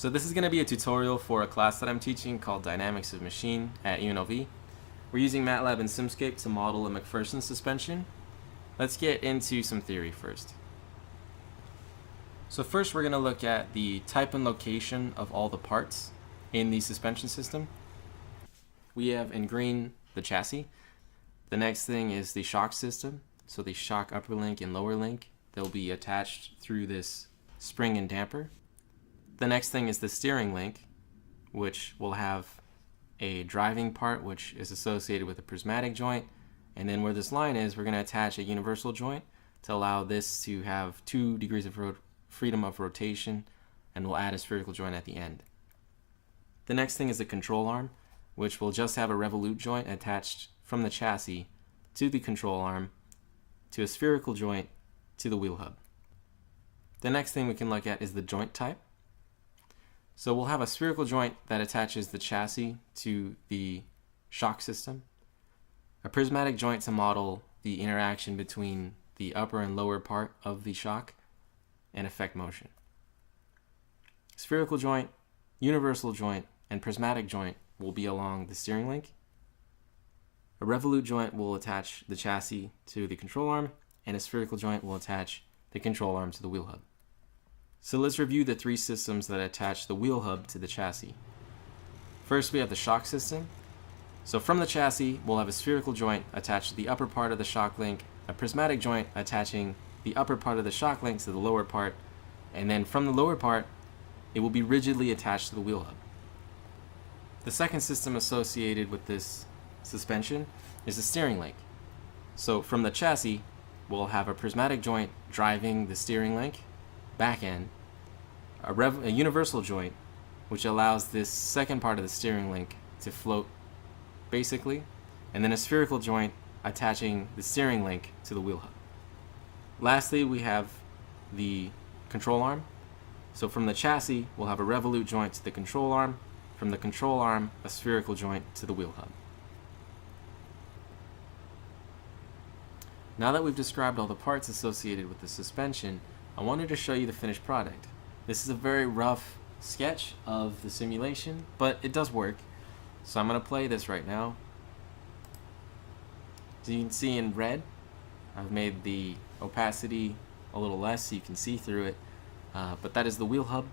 So this is going to be a tutorial for a class that I'm teaching called Dynamics of Machine at UNLV. We're using Matlab and Simscape to model a MacPherson suspension. Let's get into some theory first. So first we're going to look at the type and location of all the parts in the suspension system. We have in green the chassis. The next thing is the shock system. So the shock upper link and lower link, they'll be attached through this spring and damper. The next thing is the steering link, which will have a driving part which is associated with a prismatic joint, and then where this line is, we're going to attach a universal joint to allow this to have 2 degrees of freedom of rotation, and we'll add a spherical joint at the end. The next thing is the control arm, which will just have a revolute joint attached from the chassis to the control arm to a spherical joint to the wheel hub. The next thing we can look at is the joint type. So we'll have a spherical joint that attaches the chassis to the shock system, a prismatic joint to model the interaction between the upper and lower part of the shock and effect motion. Spherical joint, universal joint, and prismatic joint will be along the steering link. A revolute joint will attach the chassis to the control arm, and a spherical joint will attach the control arm to the wheel hub. So let's review the 3 systems that attach the wheel hub to the chassis. First, we have the shock system. So from the chassis, we'll have a spherical joint attached to the upper part of the shock link, a prismatic joint attaching the upper part of the shock link to the lower part, and then from the lower part, it will be rigidly attached to the wheel hub. The second system associated with this suspension is the steering link. So from the chassis, we'll have a prismatic joint driving the steering link, back end, a universal joint which allows this second part of the steering link to float basically, and then a spherical joint attaching the steering link to the wheel hub. Lastly, we have the control arm. So from the chassis, we'll have a revolute joint to the control arm, from the control arm, a spherical joint to the wheel hub. Now that we've described all the parts associated with the suspension, I wanted to show you the finished product. This is a very rough sketch of the simulation, but it does work. So I'm going to play this right now. So you can see in red, I've made the opacity a little less so you can see through it, but that is the wheel hub.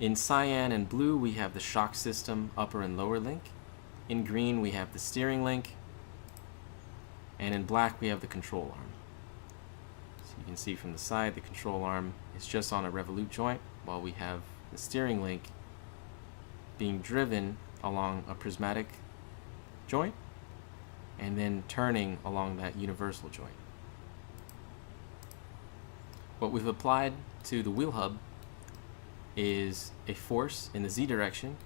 In cyan and blue, we have the shock system upper and lower link. In green, we have the steering link. And in black, we have the control arm. You can see from the side the control arm is just on a revolute joint, while we have the steering link being driven along a prismatic joint and then turning along that universal joint. What we've applied to the wheel hub is a force in the z direction,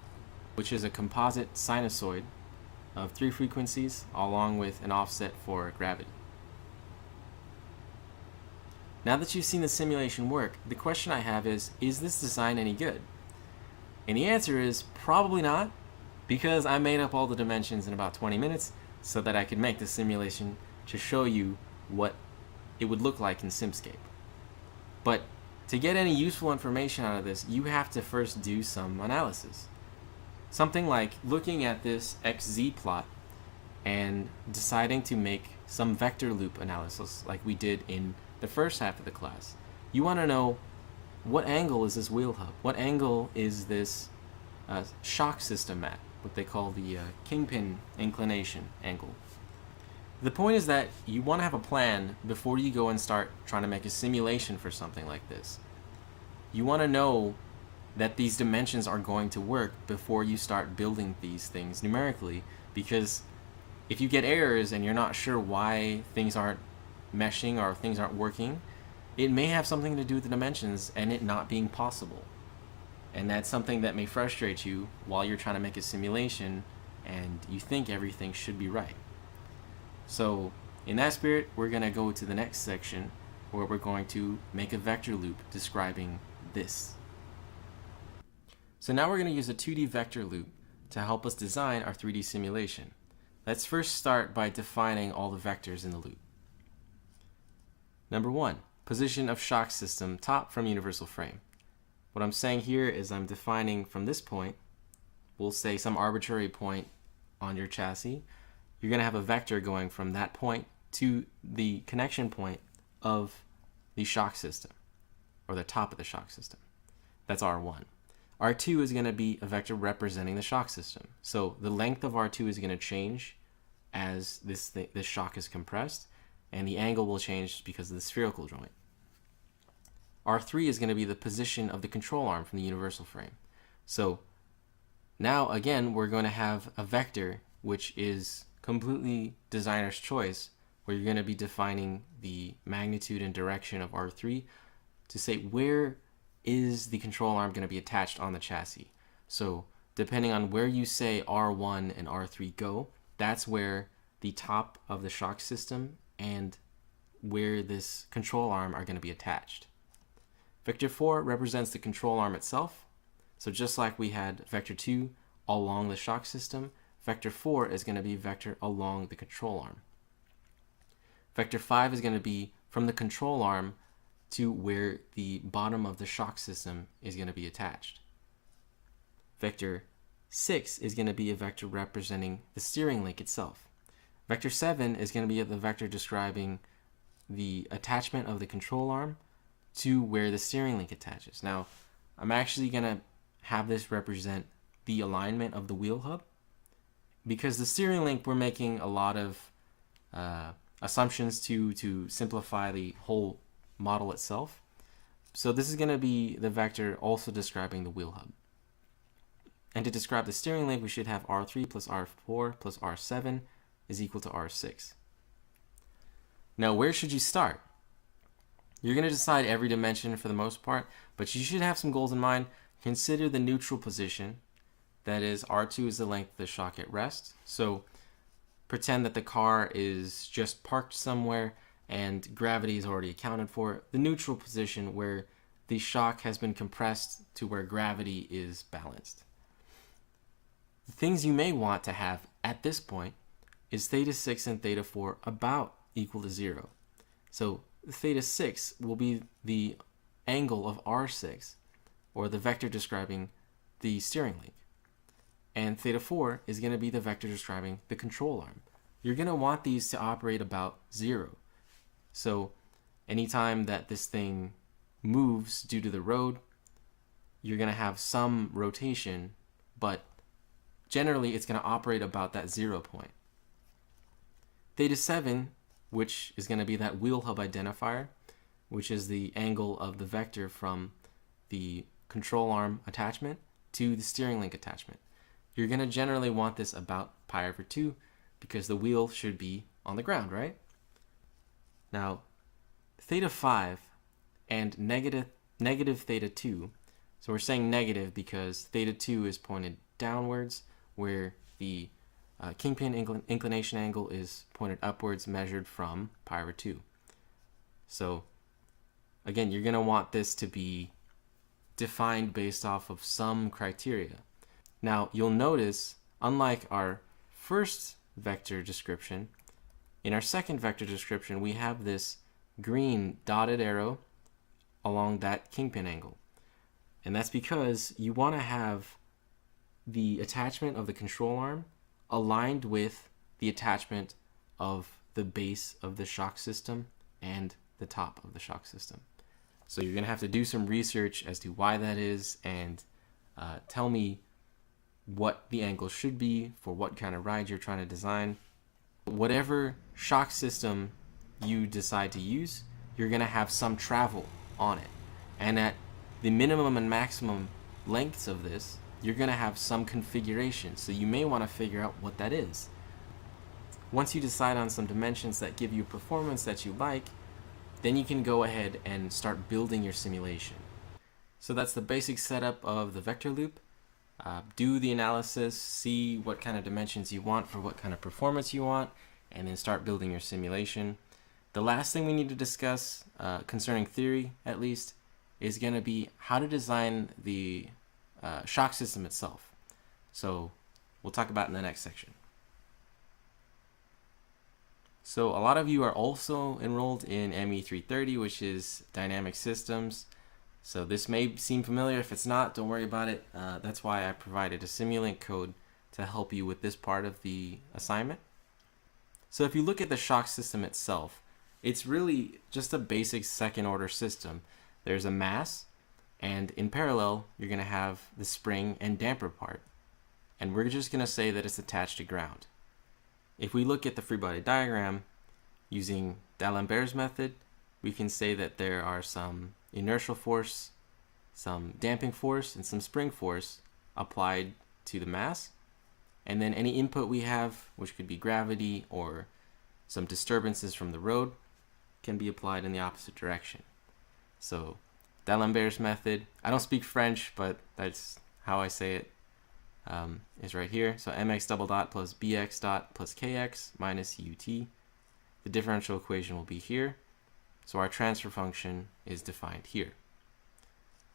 which is a composite sinusoid of 3 frequencies along with an offset for gravity. Now that you've seen the simulation work, the question I have is this design any good? And the answer is probably not, because I made up all the dimensions in about 20 minutes so that I could make the simulation to show you what it would look like in Simscape. But to get any useful information out of this, you have to first do some analysis. Something like looking at this XZ plot and deciding to make some vector loop analysis like we did in the first half of the class. You want to know what angle is this wheel hub? What angle is this shock system at? What they call the kingpin inclination angle. The point is that you want to have a plan before you go and start trying to make a simulation for something like this. You want to know that these dimensions are going to work before you start building these things numerically, because if you get errors and you're not sure why things aren't meshing or things aren't working, it may have something to do with the dimensions and it not being possible. And that's something that may frustrate you while you're trying to make a simulation and you think everything should be right. So in that spirit, we're going to go to the next section where we're going to make a vector loop describing this. So now we're going to use a 2D vector loop to help us design our 3D simulation. Let's first start by defining all the vectors in the loop. Number 1, position of shock system top from universal frame. What I'm saying here is I'm defining from this point, we'll say some arbitrary point on your chassis. You're going to have a vector going from that point to the connection point of the shock system, or the top of the shock system. That's R1. R2 is going to be a vector representing the shock system. So the length of R2 is going to change as this shock is compressed, and the angle will change because of the spherical joint. R3 is going to be the position of the control arm from the universal frame. So now again, we're going to have a vector which is completely designer's choice, where you're going to be defining the magnitude and direction of R3 to say where is the control arm going to be attached on the chassis. So depending on where you say R1 and R3 go, that's where the top of the shock system and where this control arm are going to be attached. Vector 4 represents the control arm itself. So just like we had vector 2 along the shock system, vector 4 is going to be vector along the control arm. Vector 5 is going to be from the control arm to where the bottom of the shock system is going to be attached. Vector 6 is going to be a vector representing the steering link itself. Vector 7 is going to be the vector describing the attachment of the control arm to where the steering link attaches. Now, I'm actually going to have this represent the alignment of the wheel hub, because the steering link, we're making a lot of assumptions to simplify the whole model itself. So this is going to be the vector also describing the wheel hub. And to describe the steering link, we should have R3 plus R4 plus R7 is equal to R6. Now, where should you start? You're going to decide every dimension for the most part, but you should have some goals in mind. Consider the neutral position. That is, R2 is the length of the shock at rest. So pretend that the car is just parked somewhere and gravity is already accounted for. The neutral position where the shock has been compressed to where gravity is balanced. The things you may want to have at this point is theta 6 and theta 4 about equal to 0. So theta 6 will be the angle of R6, or the vector describing the steering link. And theta 4 is going to be the vector describing the control arm. You're going to want these to operate about 0. So anytime that this thing moves due to the road, you're going to have some rotation, but generally it's going to operate about that 0 point. Theta 7, which is going to be that wheel hub identifier, which is the angle of the vector from the control arm attachment to the steering link attachment. You're going to generally want this about pi over 2 because the wheel should be on the ground, right? Now, theta 5 and negative theta 2, so we're saying negative because theta 2 is pointed downwards, where the kingpin inclination angle is pointed upwards, measured from pi over 2. So again, you're going to want this to be defined based off of some criteria. Now, you'll notice, unlike our first vector description, in our second vector description, we have this green dotted arrow along that kingpin angle. And that's because you want to have the attachment of the control arm aligned with the attachment of the base of the shock system and the top of the shock system. So you're going to have to do some research as to why that is, and tell me what the angle should be for what kind of ride you're trying to design. Whatever shock system you decide to use, you're going to have some travel on it. And at the minimum and maximum lengths of this, you're going to have some configuration. So you may want to figure out what that is. Once you decide on some dimensions that give you performance that you like, then you can go ahead and start building your simulation. So that's the basic setup of the vector loop. Do the analysis, see what kind of dimensions you want for what kind of performance you want, and then start building your simulation. The last thing we need to discuss, concerning theory at least, is going to be how to design the shock system itself. So we'll talk about in the next section. So a lot of you are also enrolled in ME330, which is dynamic systems. So this may seem familiar. If it's not, don't worry about it. That's why I provided a Simulink code to help you with this part of the assignment. So if you look at the shock system itself, it's really just a basic second order system. There's a mass, and in parallel, you're going to have the spring and damper part. And we're just going to say that it's attached to ground. If we look at the free body diagram using D'Alembert's method, we can say that there are some inertial force, some damping force, and some spring force applied to the mass. And then any input we have, which could be gravity or some disturbances from the road, can be applied in the opposite direction. So D'Alembert's method, I don't speak French, but that's how I say it, is right here. So mx double dot plus bx dot plus kx minus ut. The differential equation will be here. So our transfer function is defined here.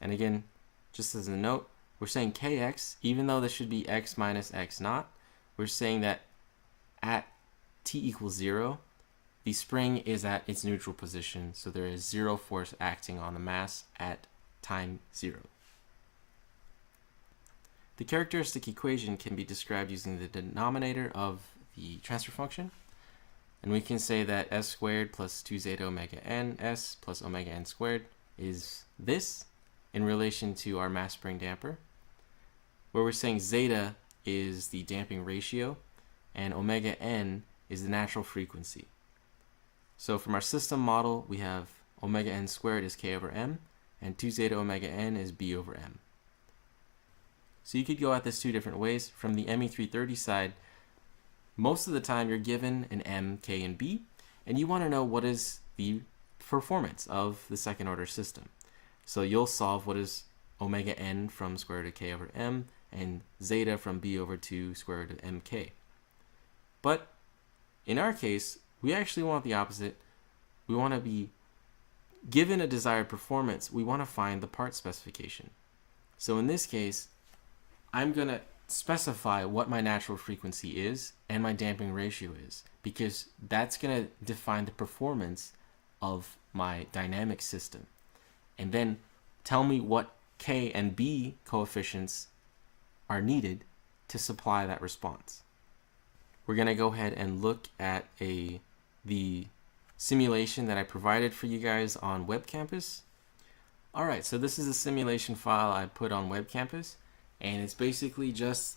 And again, just as a note, we're saying kx, even though this should be x minus x naught, we're saying that at t equals 0, the spring is at its neutral position, so there is zero force acting on the mass at time 0. The characteristic equation can be described using the denominator of the transfer function, and we can say that s squared plus 2 zeta omega n s plus omega n squared is this in relation to our mass spring damper, where we're saying zeta is the damping ratio and omega n is the natural frequency. So from our system model, we have omega n squared is k over m, and 2 zeta omega n is b over m. So you could go at this two different ways. From the ME330 side, most of the time you're given an m, k, and b, and you want to know what is the performance of the second order system. So you'll solve what is omega n from square root of k over m, and zeta from b over 2 square root of mk. But in our case, we actually want the opposite. We want to be given a desired performance, we want to find the part specification. So in this case, I'm going to specify what my natural frequency is and my damping ratio is, because that's going to define the performance of my dynamic system. And then tell me what k and b coefficients are needed to supply that response. We're going to go ahead and look at the simulation that I provided for you guys on Web Campus. All right, so this is a simulation file I put on Web Campus, and it's basically just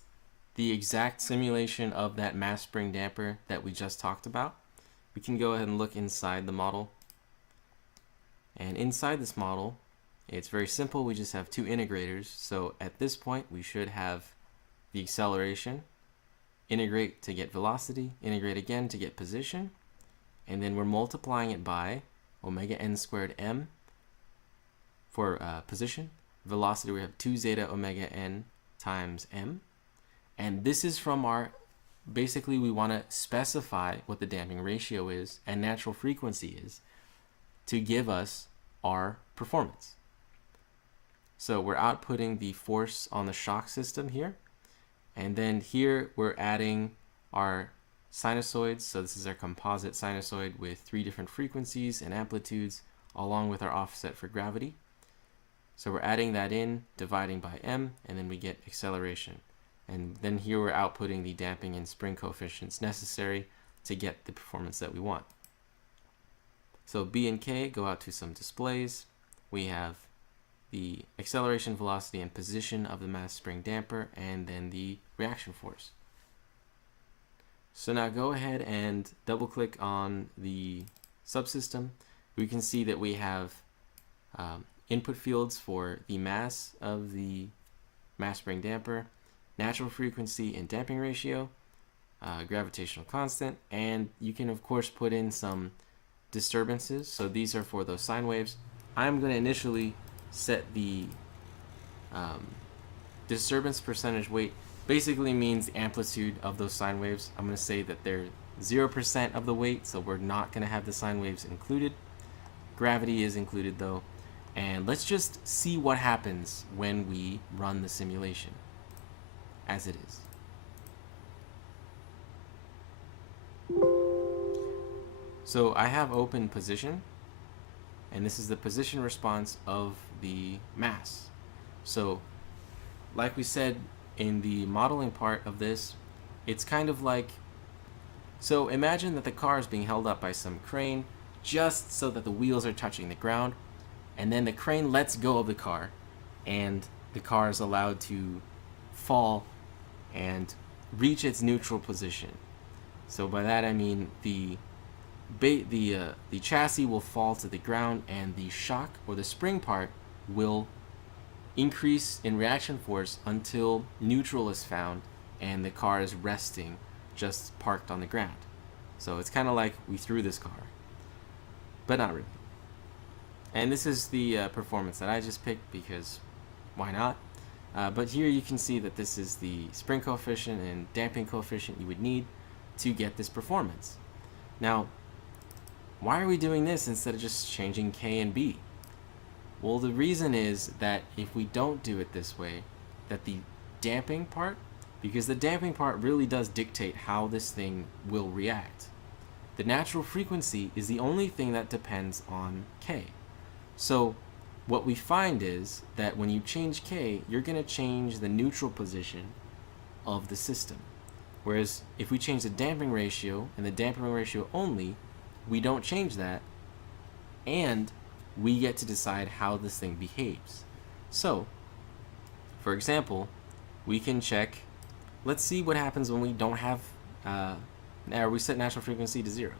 the exact simulation of that mass spring damper that we just talked about. We can go ahead and look inside the model. And inside this model, it's very simple. We just have two integrators. So at this point, we should have the acceleration, integrate to get velocity, integrate again to get position, and then we're multiplying it by omega n squared m for position. Velocity, we have 2 zeta omega n times m. And this is from our, basically we want to specify what the damping ratio is and natural frequency is to give us our performance. So we're outputting the force on the shock system here. And then here we're adding our sinusoids. So this is our composite sinusoid with 3 different frequencies and amplitudes along with our offset for gravity. So we're adding that in, dividing by m, and then we get acceleration. And then here we're outputting the damping and spring coefficients necessary to get the performance that we want. So b and k go out to some displays. We have the acceleration, velocity, and position of the mass spring damper, and then the reaction force. So now go ahead and double click on the subsystem. We can see that we have input fields for the mass of the mass spring damper, natural frequency and damping ratio, gravitational constant, and you can of course put in some disturbances. So these are for those sine waves. I'm going to initially set the disturbance percentage weight. Basically means the amplitude of those sine waves. I'm going to say that they're 0% of the weight, so we're not going to have the sine waves included. Gravity is included though. And let's just see what happens when we run the simulation as it is. So I have open position, and this is the position response of the mass. So like we said in the modeling part of this, it's kind of like, so imagine that the car is being held up by some crane just so that the wheels are touching the ground, and then the crane lets go of the car, and the car is allowed to fall and reach its neutral position. So by that I mean the chassis will fall to the ground, and the shock or the spring part will increase in reaction force until neutral is found and the car is resting, just parked on the ground. So it's kind of like we threw this car, but not really. And this is the performance that I just picked because why not? But here you can see that this is the spring coefficient and damping coefficient you would need to get this performance. Now, why are we doing this instead of just changing K and B? Well, the reason is that if we don't do it this way, that the damping part, because the damping part really does dictate how this thing will react. The natural frequency is the only thing that depends on K. So what we find is that when you change K, you're going to change the neutral position of the system. Whereas if we change the damping ratio and the damping ratio only, we don't change that, and we get to decide how this thing behaves. So, for example, we can check, let's see what happens when we don't have, we set natural frequency to 0.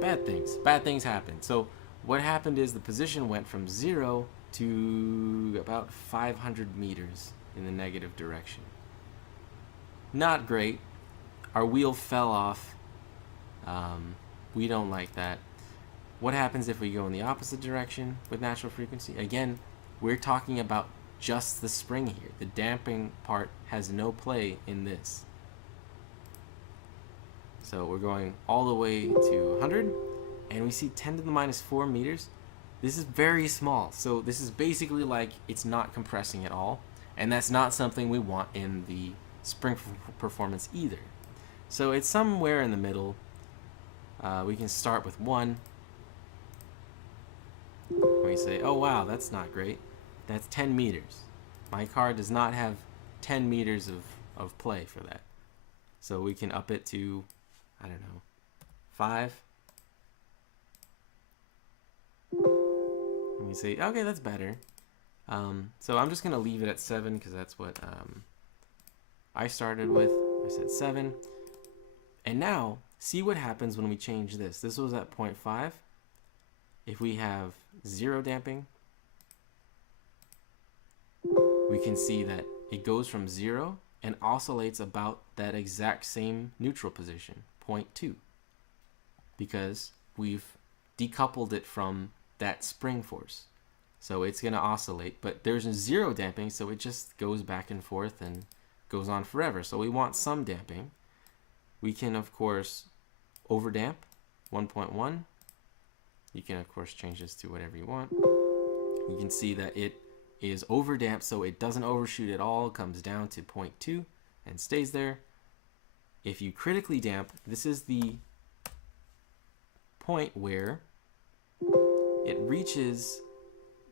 Bad things happen. So what happened is the position went from 0 to about 500 meters in the negative direction. Not great. Our wheel fell off. We don't like that. What happens if we go in the opposite direction with natural frequency? Again, we're talking about just the spring here. The damping part has no play in this. So we're going all the way to 100, and we see 10 to the minus 4 meters. This is very small, so this is basically like it's not compressing at all, and that's not something we want in the spring performance either. So it's somewhere in the middle. We can start with 1. We say, oh wow, that's not great. That's 10 meters. My car does not have 10 meters of play for that. So we can up it to, I don't know, 5. And we say, okay, that's better. So I'm just going to leave it at 7 because that's what I started with. I said 7. And now, see what happens when we change this. This was at 0.5. If we have 0 damping, we can see that it goes from 0 and oscillates about that exact same neutral position, 0.2, because we've decoupled it from that spring force. So it's going to oscillate, but there's 0 damping, so it just goes back and forth and goes on forever. So we want some damping. We can, of course, overdamp 1.1. You can, of course, change this to whatever you want. You can see that it is overdamped, so it doesn't overshoot at all. It comes down to 0.2 and stays there. If you critically damp, this is the point where it reaches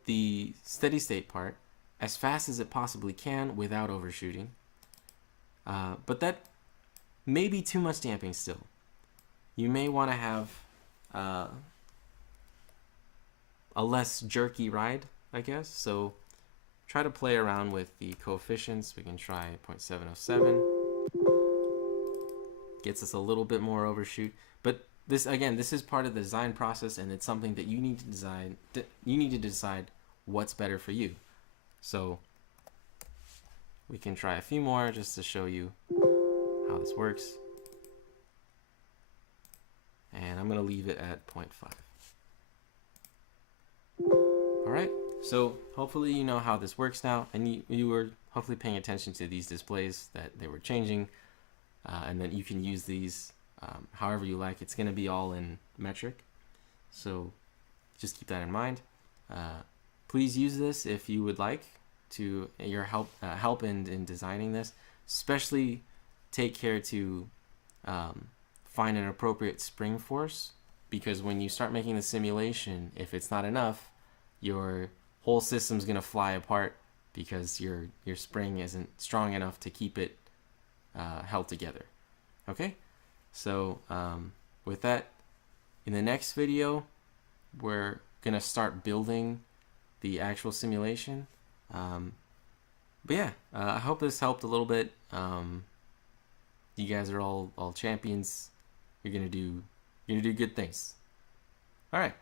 the steady state part as fast as it possibly can without overshooting. But that may be too much damping still. You may want to have a less jerky ride, I guess. So try to play around with the coefficients. We can try 0.707. Gets us a little bit more overshoot. But this, again, this is part of the design process, and it's something that you need to design. You need to decide what's better for you. So we can try a few more just to show you how this works. And I'm going to leave it at 0.5. Alright, so hopefully you know how this works now, and you were hopefully paying attention to these displays that they were changing, and then you can use these however you like. It's going to be all in metric, so just keep that in mind. Please use this if you would like to your help in designing this. Especially take care to find an appropriate spring force because when you start making the simulation, if it's not enough, your whole system's gonna fly apart because your spring isn't strong enough to keep it held together. Okay, so with that, in the next video, we're gonna start building the actual simulation. But yeah, I hope this helped a little bit. You guys are all champions. You're gonna do good things. All right,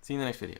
see you in the next video.